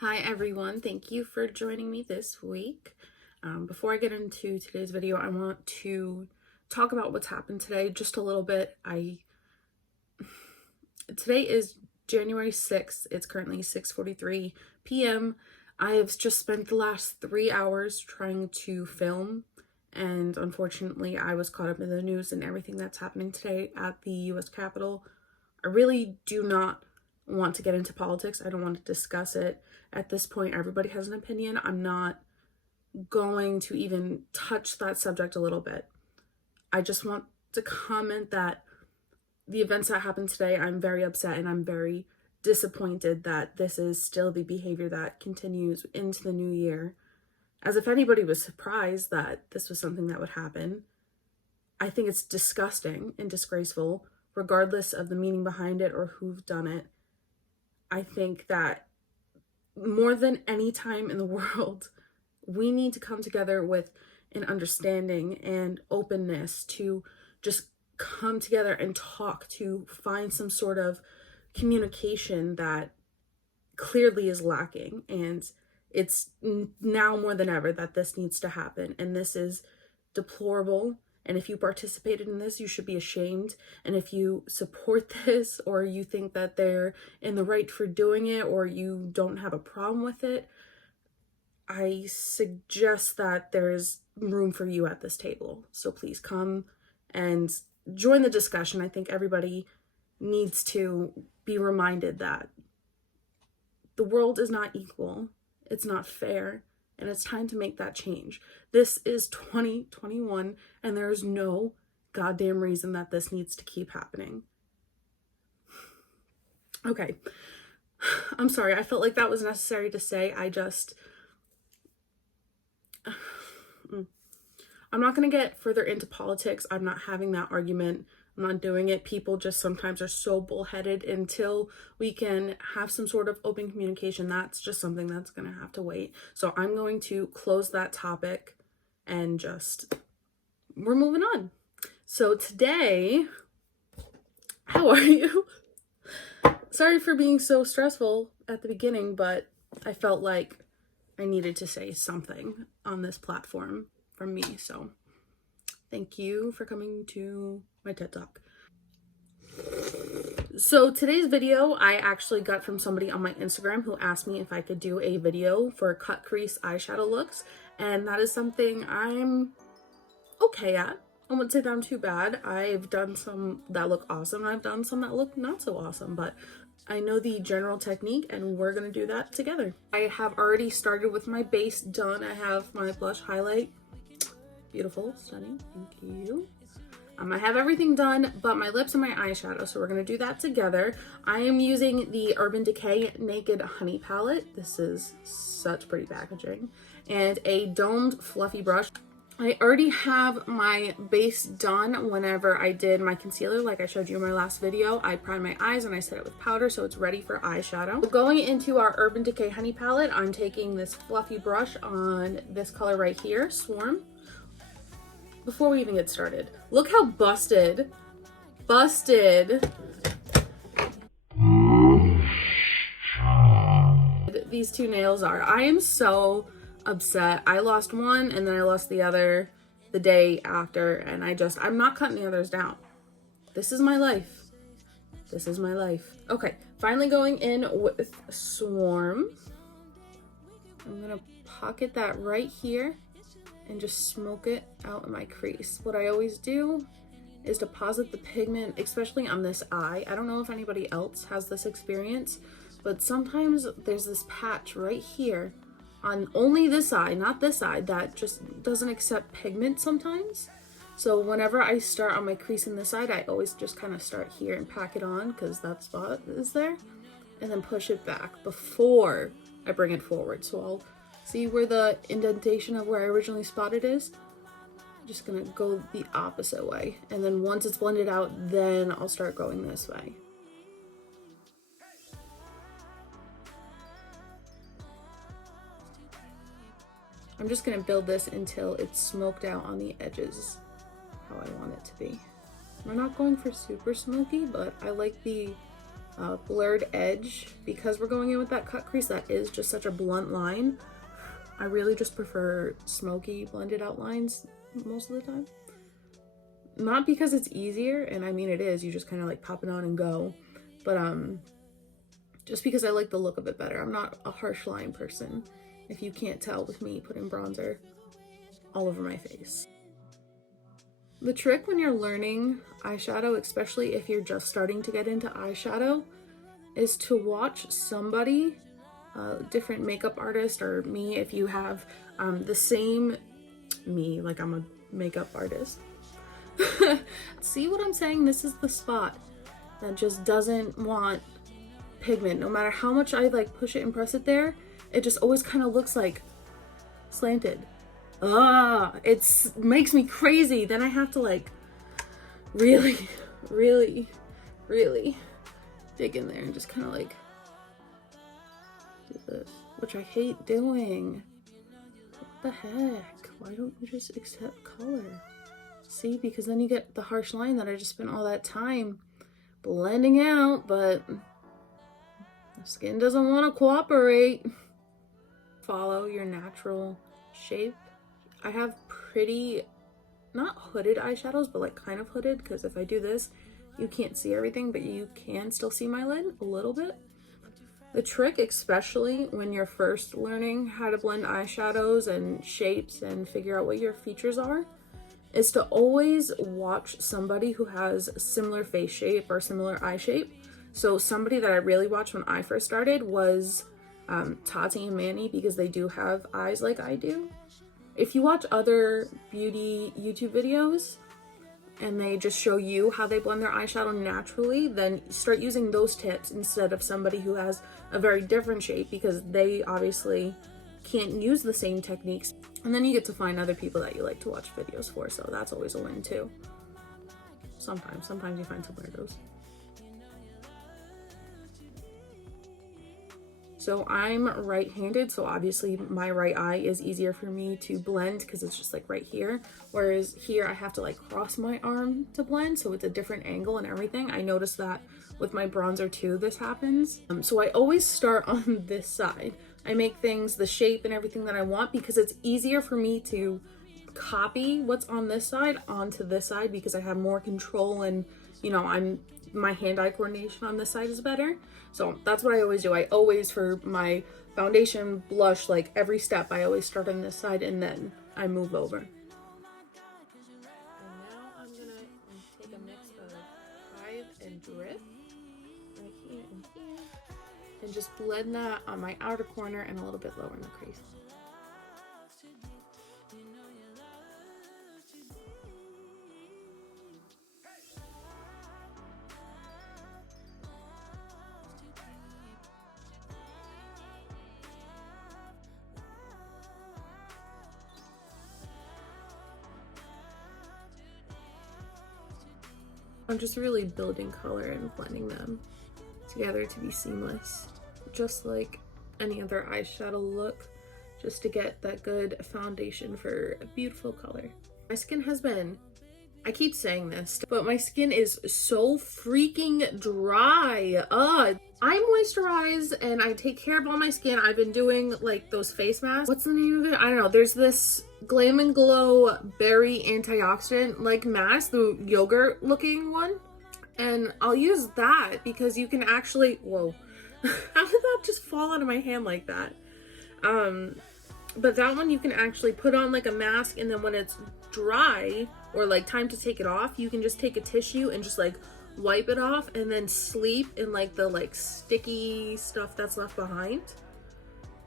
Hi everyone, thank you for joining me this week. Before I get into today's video, I want to talk about what's happened today just a little bit. Today is January 6th. It's currently 6:43 p.m. I have just spent the last 3 hours trying to film, and unfortunately I was caught up in the news and everything that's happening today at the US Capitol. I really do not want to get into politics. I don't want to discuss it. At this point, everybody has an opinion. I'm not going to even touch that subject a little bit. I just want to comment that the events that happened today, I'm very upset and I'm very disappointed that this is still the behavior that continues into the new year. As if anybody was surprised that this was something that would happen. I think it's disgusting and disgraceful, regardless of the meaning behind it or who've done it. I think that more than any time in the world, we need to come together with an understanding and openness to just come together and talk, to find some sort of communication that clearly is lacking. And it's now more than ever that this needs to happen. And this is deplorable. And if you participated in this, you should be ashamed. And if you support this, or you think that they're in the right for doing it, or you don't have a problem with it, I suggest that there's room for you at this table. So please come and join the discussion. I think everybody needs to be reminded that the world is not equal. It's not fair. And it's time to make that change. This is 2021, and there's no goddamn reason that this needs to keep happening. Okay. I'm sorry. I felt like that was necessary to say. I'm not going to get further into politics. I'm not having that argument. I'm not doing it. People just sometimes are so bullheaded. Until we can have some sort of open communication, that's just something that's going to have to wait. So I'm going to close that topic and we're moving on. So today, how are you? Sorry for being so stressful at the beginning, but I felt like I needed to say something on this platform from me. So thank you for coming to my TED Talk. So today's video I actually got from somebody on my Instagram who asked me if I could do a video for cut crease eyeshadow looks, and that is something I'm okay at. I wouldn't say that I'm too bad. I've done some that look awesome, and I've done some that look not so awesome, but I know the general technique and we're gonna do that together. I have already started with my base done. I have my blush highlight. Beautiful, stunning, thank you. I have everything done but my lips and my eyeshadow, so we're going to do that together. I am using the Urban Decay Naked Honey palette. This is such pretty packaging. And a domed fluffy brush. I already have my base done. Whenever I did my concealer, like I showed you in my last video, I primed my eyes and I set it with powder, so it's ready for eyeshadow. Going into our Urban Decay Honey palette, I'm taking this fluffy brush on this color right here, Swarm. Before we even get started, look how busted these two nails are. I am so upset. I lost one and then I lost the other the day after, and I'm not cutting the others down. This is my life. This is my life. Okay, finally going in with Swarm. I'm gonna pocket that right here and just smoke it out in my crease. What I always do is deposit the pigment, especially on this eye. I don't know if anybody else has this experience, but sometimes there's this patch right here on only this eye, not this eye, that just doesn't accept pigment sometimes. So whenever I start on my crease in this side, I always just kind of start here and pack it on because that spot is there, and then push it back before I bring it forward. So I'll see where the indentation of where I originally spotted is. I'm just gonna go the opposite way, and then once it's blended out, then I'll start going this way. I'm just gonna build this until it's smoked out on the edges how I want it to be. We're not going for super smoky, but I like the blurred edge, because we're going in with that cut crease that is just such a blunt line. I really just prefer smoky blended outlines most of the time. Not because it's easier, and I mean it is, you just kind of like pop it on and go, but just because I like the look of it better. I'm not a harsh line person, if you can't tell with me putting bronzer all over my face. The trick when you're learning eyeshadow, especially if you're just starting to get into eyeshadow, is to watch somebody, different makeup artist, or me if you have the same me, like I'm a makeup artist. See what I'm saying? This is the spot that just doesn't want pigment. No matter how much I like push it and press it there, it just always kind of looks like slanted. It makes me crazy. Then I have to like really dig in there and just kind of like do this, which I hate doing. What the heck? Why don't you just accept color? See, because then you get the harsh line that I just spent all that time blending out, but the skin doesn't want to cooperate. Follow your natural shape. I have pretty, not hooded eyeshadows, but like kind of hooded, because if I do this, you can't see everything, but you can still see my lid a little bit. The trick, especially when you're first learning how to blend eyeshadows and shapes and figure out what your features are, is to always watch somebody who has similar face shape or similar eye shape. So somebody that I really watched when I first started was Tati and Manny, because they do have eyes like I do. If you watch other beauty YouTube videos and they just show you how they blend their eyeshadow naturally, then start using those tips instead of somebody who has a very different shape, because they obviously can't use the same techniques. And then you get to find other people that you like to watch videos for, so that's always a win too. Sometimes you find some weirdos. So I'm right-handed, so obviously my right eye is easier for me to blend because it's just like right here. Whereas here I have to like cross my arm to blend, so it's a different angle and everything. I noticed that with my bronzer too, this happens. So I always start on this side. I make things, the shape and everything that I want, because it's easier for me to copy what's on this side onto this side, because I have more control and, you know, my hand-eye coordination on this side is better. So that's what I always do. I always, for my foundation, blush, like every step, I always start on this side and then I move over. And now I'm gonna take a mix of Hive and Drip right here and here, and just blend that on my outer corner and a little bit lower in the crease. I'm just really building color and blending them together to be seamless, just like any other eyeshadow look, just to get that good foundation for a beautiful color. My skin has been, I keep saying this, but my skin is so freaking dry. I moisturize and I take care of all my skin. I've been doing like those face masks. What's the name of it? I don't know. There's this Glam and Glow berry antioxidant like mask, the yogurt looking one. And I'll use that because you can actually, whoa, how did that just fall out of my hand like that? But that one you can actually put on like a mask, and then when it's dry or like time to take it off, you can just take a tissue and just like wipe it off and then sleep in like the like sticky stuff that's left behind.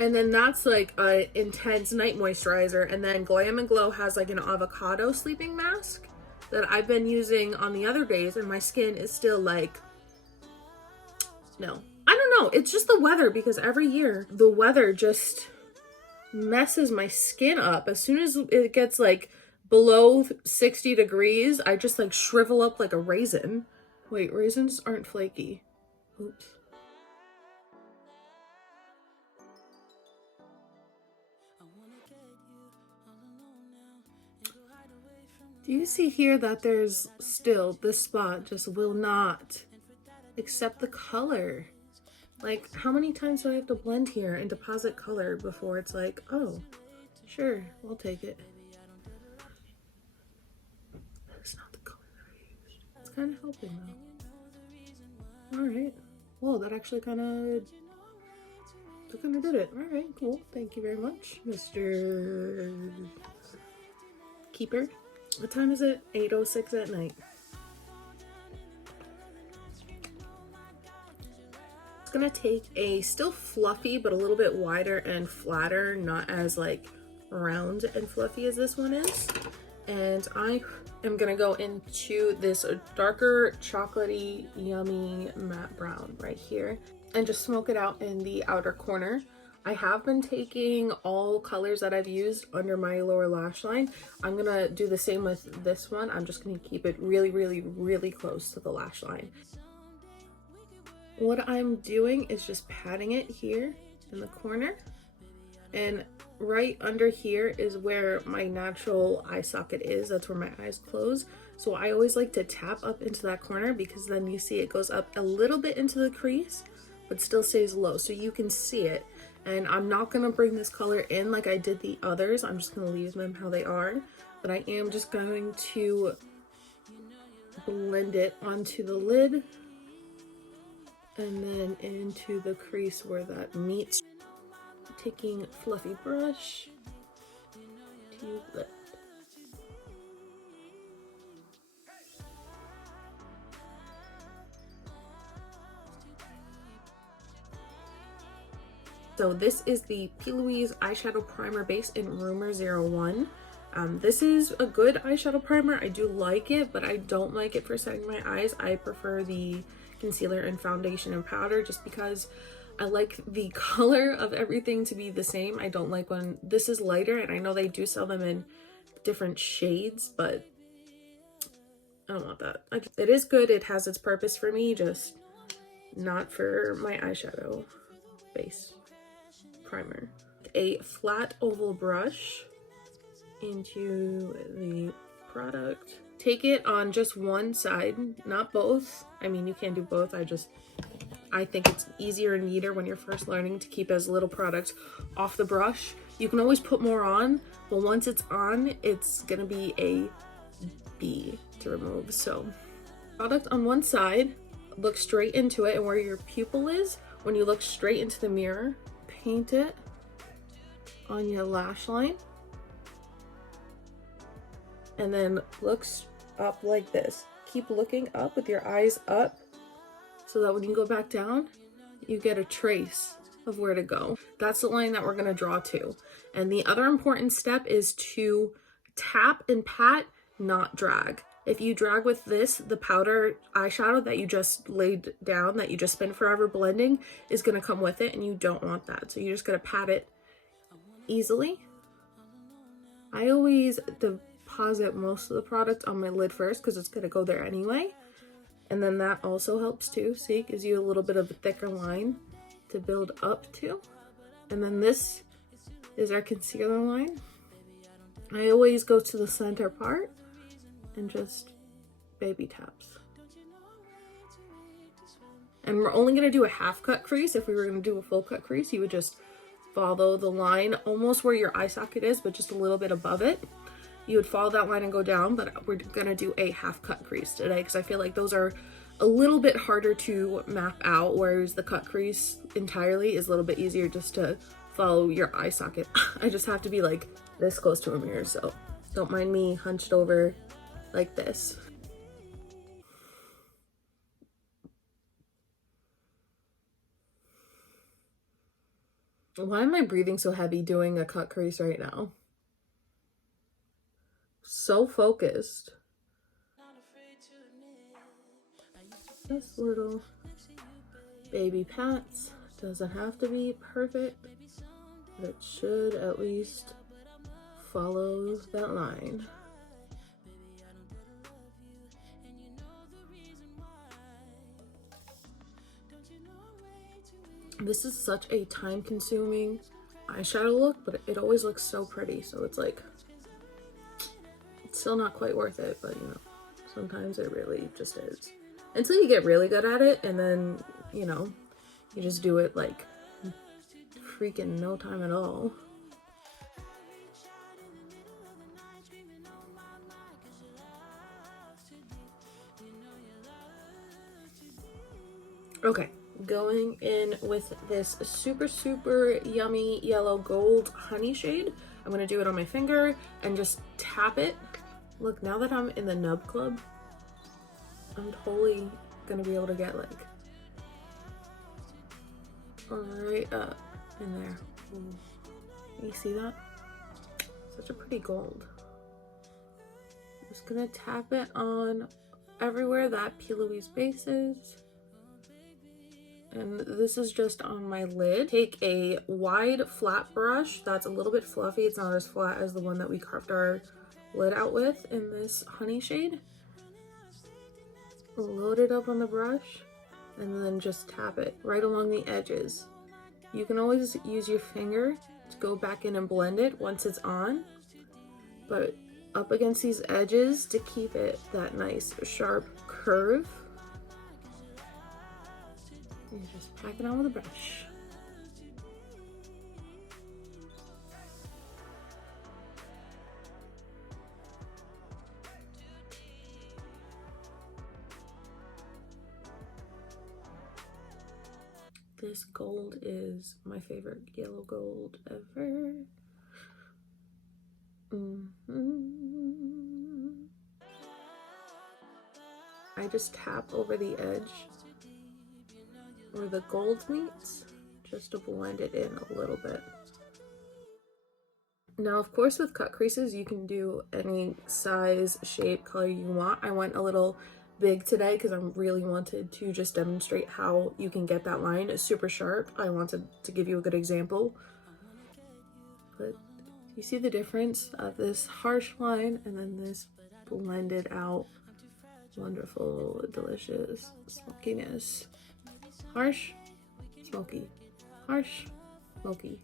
And then that's like a intense night moisturizer. And then Glam and Glow has like an avocado sleeping mask that I've been using on the other days, and my skin is still like, no, I don't know. It's just the weather, because every year the weather just messes my skin up. As soon as it gets like below 60 degrees, I just like shrivel up like a raisin. Wait, raisins aren't flaky. Oops. Do you see here that there's still, this spot just will not Accept the color. Like, how many times do I have to blend here and deposit color before it's like, oh, sure, we'll take it. That's not the color that I used. It's kind of helping though. Alright. Whoa, that actually kind of did it. Alright, cool. Thank you very much, Mr. Keeper. What time is it? 8:06 at night. It's gonna take a still fluffy but a little bit wider and flatter, not as like round and fluffy as this one is, and I am gonna go into this darker chocolatey yummy matte brown right here and just smoke it out in the outer corner. I have been taking all colors that I've used under my lower lash line. I'm gonna do the same with this one. I'm just gonna keep it really close to the lash line. What I'm doing is just patting it here in the corner, and right under here is where my natural eye socket is. That's where my eyes close. So I always like to tap up into that corner because then you see it goes up a little bit into the crease, but still stays low so you can see it. And I'm not gonna bring this color in like I did the others. I'm just gonna leave them how they are. But I am just going to blend it onto the lid and then into the crease where that meets. Taking a fluffy brush to blend. So this is the Louise eyeshadow primer base in Rumour 01. This is a good eyeshadow primer. I do like it, but I don't like it for setting my eyes. I prefer the concealer and foundation and powder just because I like the color of everything to be the same. I don't like when this is lighter, and I know they do sell them in different shades, but I don't want that. It is good. It has its purpose for me, just not for my eyeshadow base primer. A flat oval brush into the product. Take it on just one side, not both. I mean, you can do both. I think it's easier and neater when you're first learning to keep as little product off the brush. You can always put more on, but once it's on, it's gonna be a B to remove. So product on one side, look straight into it, and where your pupil is, when you look straight into the mirror, paint it on your lash line, and then looks up like this. Keep looking up with your eyes up so that when you go back down, you get a trace of where to go. That's the line that we're gonna draw to. And the other important step is to tap and pat, not drag. If you drag with this, the powder eyeshadow that you just laid down, that you just spent forever blending, is gonna come with it, and you don't want that. So you're just gonna pat it easily. I always deposit most of the product on my lid first because it's gonna go there anyway. And then that also helps too. See, gives you a little bit of a thicker line to build up to. And then this is our concealer line. I always go to the center part and just baby taps. And we're only gonna do a half cut crease. If we were gonna do a full cut crease, you would just follow the line almost where your eye socket is, but just a little bit above it. You would follow that line and go down, but we're gonna do a half cut crease today because I feel like those are a little bit harder to map out, whereas the cut crease entirely is a little bit easier just to follow your eye socket. I just have to be like this close to a mirror, so don't mind me hunched over like this. Why am I breathing so heavy doing a cut crease right now? So focused. Just little baby pats. Doesn't have to be perfect, but it should at least follow that line. This is such a time-consuming eyeshadow look, but it always looks so pretty, so it's like, it's still not quite worth it, but you know, sometimes it really just is. until you get really good at it, and then, you know, you just do it like freaking no time at all. Okay, going in with this super, super yummy yellow gold honey shade. I'm gonna do it on my finger and just tap it. Look, now that I'm in the nub club, I'm totally gonna be able to get like right up in there. Ooh. You see that? Such a pretty gold. Just gonna tap it on everywhere that Louise base is. And this is just on my lid. Take a wide flat brush that's a little bit fluffy. It's not as flat as the one that we carved our lid out with in this honey shade. Load it up on the brush and then just tap it right along the edges. You can always use your finger to go back in and blend it once it's on, but up against these edges to keep it that nice sharp curve. You just pack it on with a brush. This gold is my favorite yellow gold ever. I just tap over the edge where the gold meets, just to blend it in a little bit. Now, of course, with cut creases, you can do any size, shape, color you want. I went a little big today because I really wanted to just demonstrate how you can get that line super sharp. I wanted to give you a good example. But you see the difference of this harsh line and then this blended out, wonderful, delicious smokiness. Harsh, smoky, harsh, smoky.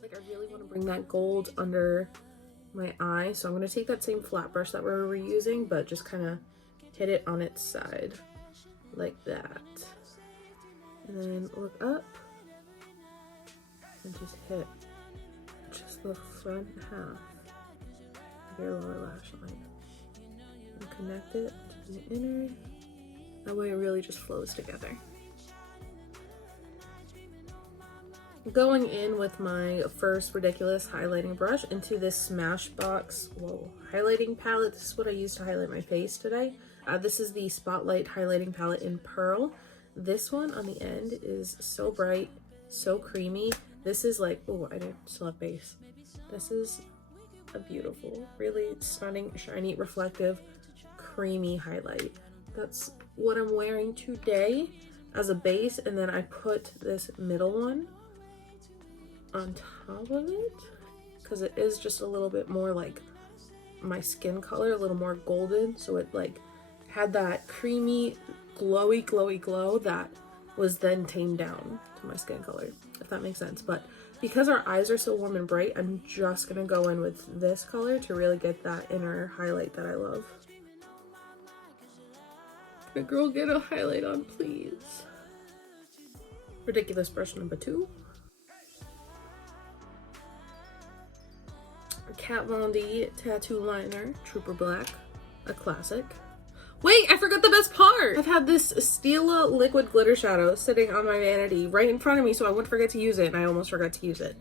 Like, I really want to bring that gold under my eye, so I'm going to take that same flat brush that we're reusing, but just kind of hit it on its side like that, and then look up and just hit just the front half of your lower lash line and connect it to the inner. That way it really just flows together. Going in with my first ridiculous highlighting brush into this Smashbox highlighting palette. This is what I used to highlight my face today. This is the Spotlight highlighting palette in Pearl. This one on the end is so bright, so creamy. This is like, oh, I didn't still have base. This is a beautiful, really stunning, shiny, reflective, creamy highlight. That's what I'm wearing today as a base, and then I put this middle one on top of it because it is just a little bit more like my skin color, a little more golden, so it like had that creamy glowy glow that was then tamed down to my skin color, if that makes sense. But because our eyes are so warm and bright, I'm just gonna go in with this color to really get that inner highlight that I love. Can a girl get a highlight on, please? Ridiculous brush number 2. Kat Von D tattoo liner, Trooper Black, a classic. Wait, I forgot the best part! I've had this Stila liquid glitter shadow sitting on my vanity right in front of me so I wouldn't forget to use it, and I almost forgot to use it.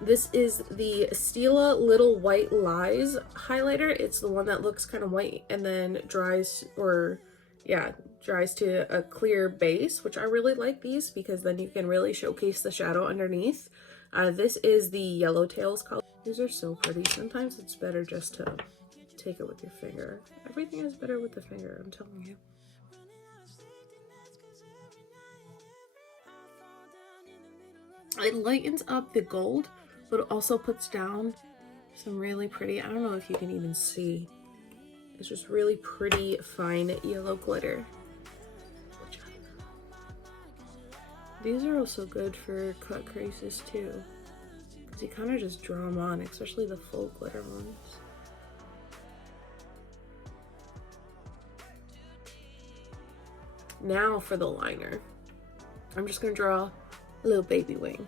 This is the Stila Little White Lies highlighter. It's the one that looks kind of white and then dries, or yeah, dries to a clear base, which I really like these because then you can really showcase the shadow underneath. This is the Yellowtails color. These are so pretty. Sometimes it's better just to take it with your finger. Everything is better with the finger, I'm telling you. It lightens up the gold, but it also puts down some really pretty, I don't know if you can even see, it's just really pretty fine yellow glitter. These are also good for cut creases too, because you kind of just draw them on, especially the full glitter ones. Now for the liner. I'm just gonna draw a little baby wing.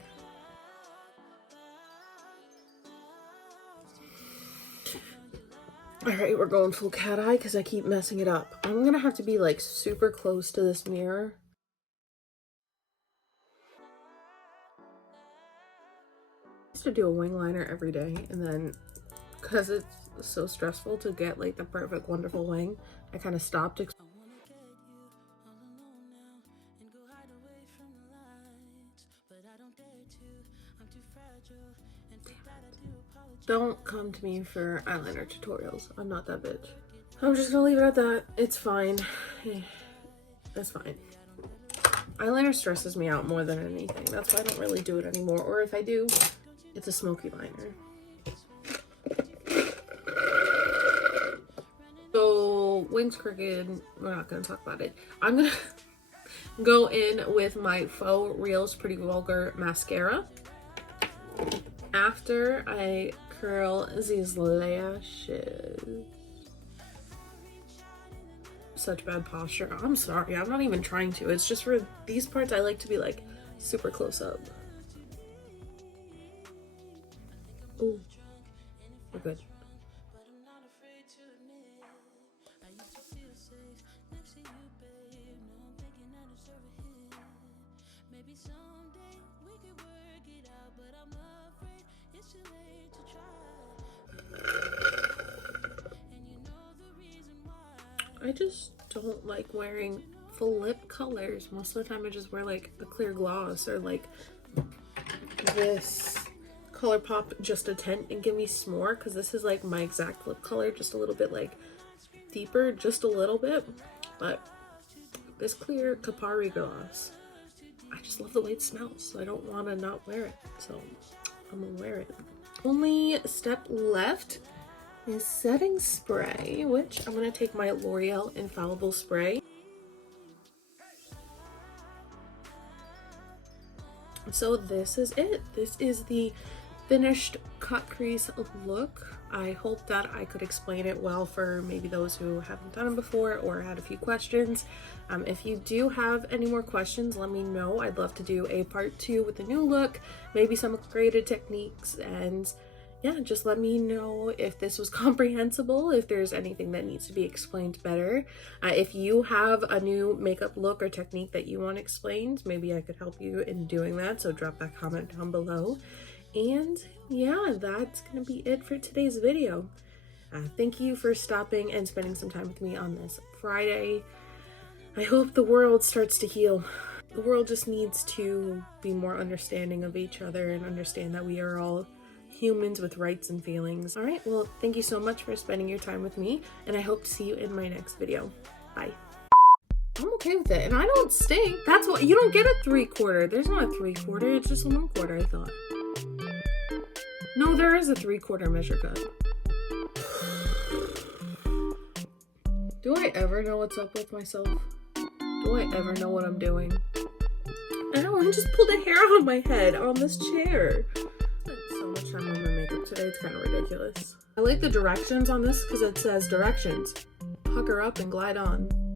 Alright, we're going full cat eye because I keep messing it up. I'm gonna have to be like super close to this mirror. I used to do a wing liner every day, and then because it's so stressful to get like the perfect wonderful wing, I kind of stopped. Don't come to me for eyeliner tutorials. I'm not that bitch. I'm just gonna leave it at that. It's fine. It's fine. Eyeliner stresses me out more than anything. That's why I don't really do it anymore. Or if I do, it's a smoky liner. So, wings crooked. We're not gonna talk about it. I'm gonna go in with my Faux Reals Pretty Vulgar mascara. After I curl these lashes. Such bad posture. I'm sorry. I'm not even trying to. It's just for these parts I like to be like super close up. Ooh. We're good. I just don't like wearing full lip colors. Most of the time I just wear like a clear gloss or like this Colourpop Just a Tint and Gimme S'more, because this is like my exact lip color, just a little bit like deeper, just a little bit. But this clear Capari gloss, I just love the way it smells, so I don't want to not wear it, so I'm gonna wear it. Only step left is setting spray, which I'm going to take my L'Oreal Infallible Spray. So this is it. This is the finished cut crease look. I hope that I could explain it well for maybe those who haven't done it before or had a few questions. If you do have any more questions, let me know. I'd love to do a part 2 with the new look, maybe some upgraded techniques, and yeah, just let me know if this was comprehensible, if there's anything that needs to be explained better. If you have a new makeup look or technique that you want explained, maybe I could help you in doing that, so drop that comment down below. And yeah, that's gonna be it for today's video. Thank you for stopping and spending some time with me on this Friday. I hope the world starts to heal. The world just needs to be more understanding of each other and understand that we are all humans with rights and feelings. All right, well, thank you so much for spending your time with me, and I hope to see you in my next video. Bye. I'm okay with it, and I don't stink. That's what, you don't get a 3/4. There's not a 3/4, it's just a 1/4, I thought. No, there is a 3/4 measure cut. Do I ever know what's up with myself? Do I ever know what I'm doing? I know, I just pulled a hair out of my head on this chair. So much time on my makeup today, it's kind of ridiculous. I like the directions on this because it says directions. Pucker up and glide on.